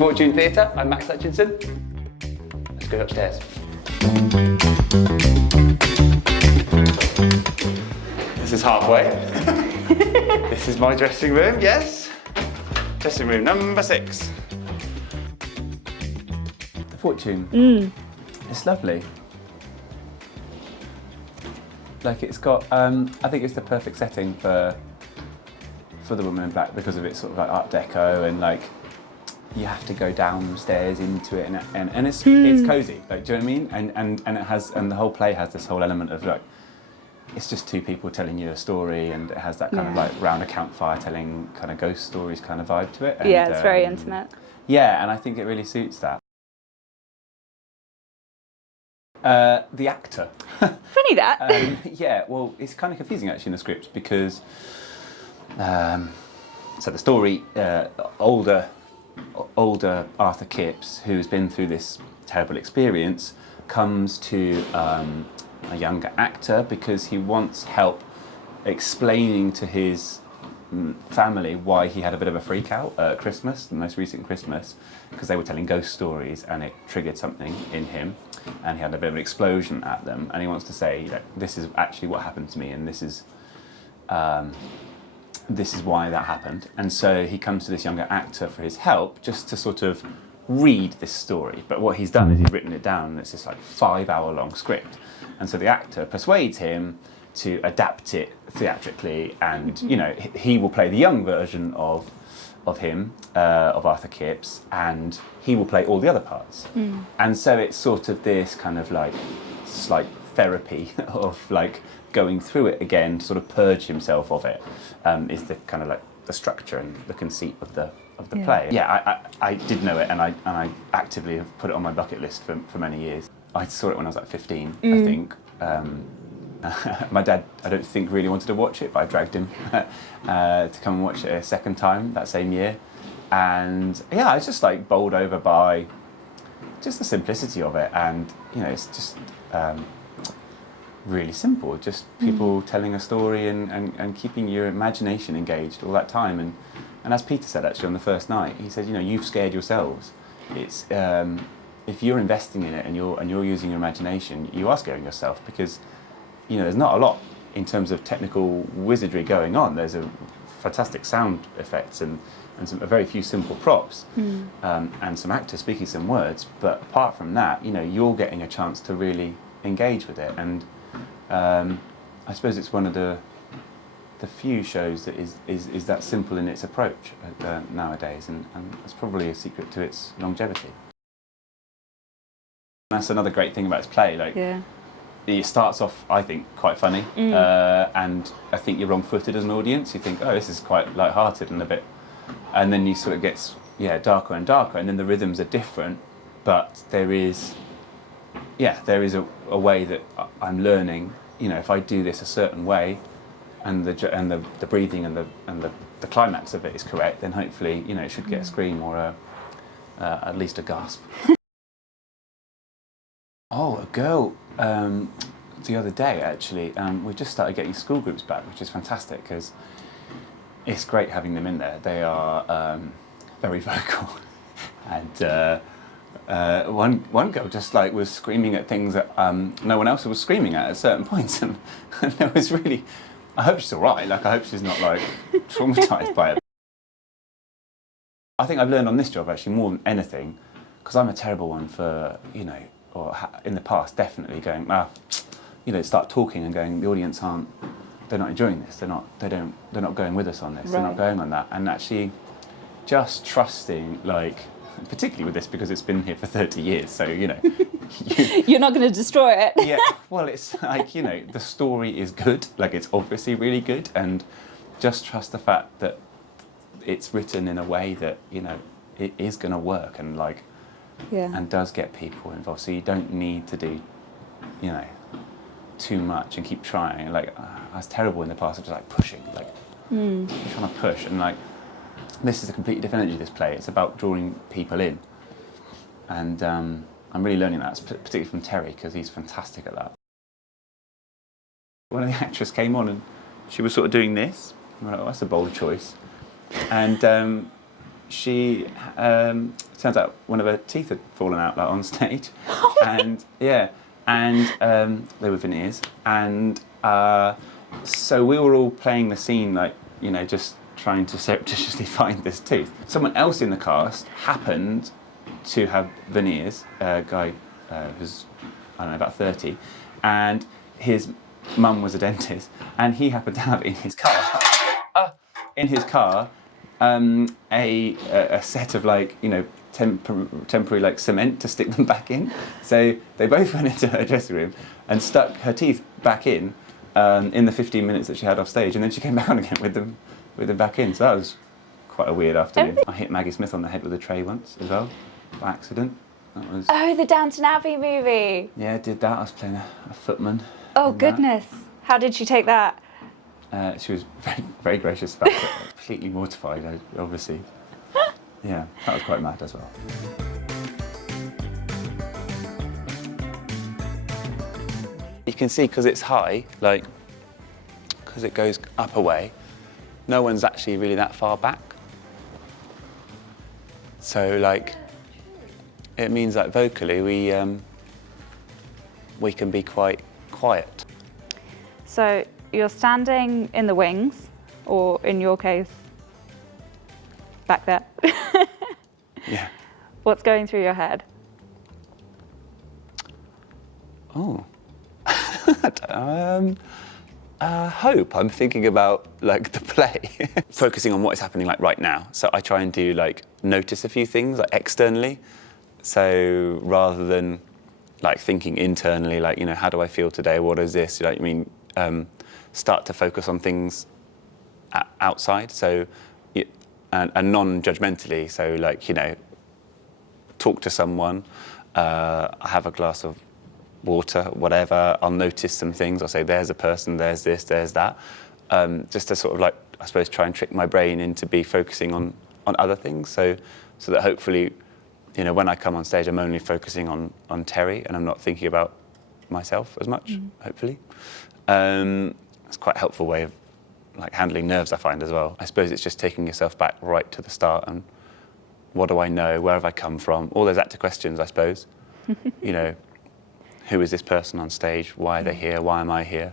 Fortune Theatre. I'm Max Hutchinson. Let's go upstairs. This is halfway. This is my dressing room, yes. Dressing room number 6. The Fortune. It's lovely. Like it's got, I think it's the perfect setting for the woman in black because of its sort of like Art Deco and like you have to go downstairs into it and it's cozy. Like, do you know what I mean? And it has, and the whole play has this whole element of like, it's just two people telling you a story, and it has that kind of like round a campfire telling kind of ghost stories kind of vibe to it. And, yeah, it's very intimate. Yeah, and I think it really suits that. The actor. Funny that. Yeah, well, it's kind of confusing actually in the script because, so the story, older Arthur Kipps, who's been through this terrible experience, comes to a younger actor because he wants help explaining to his family why he had a bit of a freak out at Christmas, the most recent Christmas, because they were telling ghost stories and it triggered something in him and he had a bit of an explosion at them, and he wants to say, you know, this is actually what happened to me and this is why that happened. And so he comes to this younger actor for his help just to sort of read this story, but what he's done is he's written it down and it's this like 5-hour-long script, and so the actor persuades him to adapt it theatrically, and you know, he will play the young version of him, of Arthur Kipps, and he will play all the other parts. And so it's sort of this kind of like slight therapy of like going through it again to sort of purge himself of it, is the kind of like the structure and the conceit of the play. Yeah, I did know it, and I actively have put it on my bucket list for many years. I saw it when I was like 15, I think. My dad, I don't think really wanted to watch it, but I dragged him to come and watch it a second time that same year. And yeah, I was just like bowled over by just the simplicity of it, and you know, it's just really simple, just people telling a story and keeping your imagination engaged all that time. And as Peter said actually on the first night, he said, you know, you've scared yourselves. It's if you're investing in it and you're using your imagination, you are scaring yourself, because you know, there's not a lot in terms of technical wizardry going on. There's a fantastic sound effects and a very few simple props, and some actors speaking some words. But apart from that, you know, you're getting a chance to really engage with it. And I suppose it's one of the few shows that is that simple in its approach nowadays, and it's probably a secret to its longevity. That's another great thing about its play. Like, it starts off, I think, quite funny, and I think you're wrong-footed as an audience. You think, oh, this is quite light-hearted and a bit, and then you sort of gets darker and darker, and then the rhythms are different, but there is a way that I'm learning. You know, if I do this a certain way, and the breathing and the climax of it is correct, then hopefully, you know, it should get a scream or at least a gasp. Oh, a girl, the other day actually, we just started getting school groups back, which is fantastic because it's great having them in there. They are very vocal, and one girl just like was screaming at things that no one else was screaming at certain points, and it was really, I hope she's all right, like I hope she's not like traumatised by it. I think I've learned on this job actually more than anything, because I'm a terrible one for, you know, or in the past definitely going, you know, start talking and going, the audience they're not enjoying this, they're not going with us on this, they're not going on that, and actually just trusting, like, particularly with this because it's been here for 30 years, so you know, you're not going to destroy it. Yeah, well, it's like, you know, the story is good, like it's obviously really good, and just trust the fact that it's written in a way that, you know, it is going to work and like. And does get people involved, so you don't need to do, you know, too much and keep trying. Like I was terrible in the past of just like pushing, like trying to push, and like this is a completely different energy. This play, it's about drawing people in, and I'm really learning that, particularly from Terry, because he's fantastic at that. One of the actors came on and she was sort of doing this. I'm like, oh, that's a bold choice, and she turns out one of her teeth had fallen out like on stage, and they were veneers, and so we were all playing the scene like, you know, just trying to surreptitiously find this tooth. Someone else in the cast happened to have veneers, a guy who's, I don't know, about 30, and his mum was a dentist, and he happened to have in his car a set of, like, you know, temporary like cement to stick them back in. So they both went into her dressing room and stuck her teeth back in the 15 minutes that she had off stage, and then she came back on again with them back in. So that was quite a weird afternoon. I hit Maggie Smith on the head with a tray once as well, by accident. That was... Oh, the Downton Abbey movie. Yeah, I did that. I was playing a footman. Oh, goodness. How did she take that? She was very, very gracious about it. Completely mortified, obviously. Yeah, that was quite mad as well. You can see, because it's high, like, because it goes up a way, no one's actually really that far back. So, like, it means that vocally we can be quite quiet. So you're standing in the wings, or in your case, back there. Yeah. What's going through your head? Oh. Hope. I'm thinking about, like, the play. Focusing on what is happening, like, right now. So I try and do, like, notice a few things, like, externally. So rather than, like, thinking internally, like, you know, how do I feel today? What is this? Like, I mean, start to focus on things outside. So, and non-judgmentally. So, like, you know, talk to someone, have a glass of water, whatever. I'll notice some things. I'll say, there's a person, there's this, there's that. Just to sort of, like, I suppose, try and trick my brain into be focusing on other things. So that hopefully, you know, when I come on stage, I'm only focusing on Terry, and I'm not thinking about myself as much, hopefully. It's quite a helpful way of, like, handling nerves, I find, as well. I suppose it's just taking yourself back right to the start and what do I know, where have I come from, all those actor questions, I suppose. You know, who is this person on stage, why are they here, why am I here?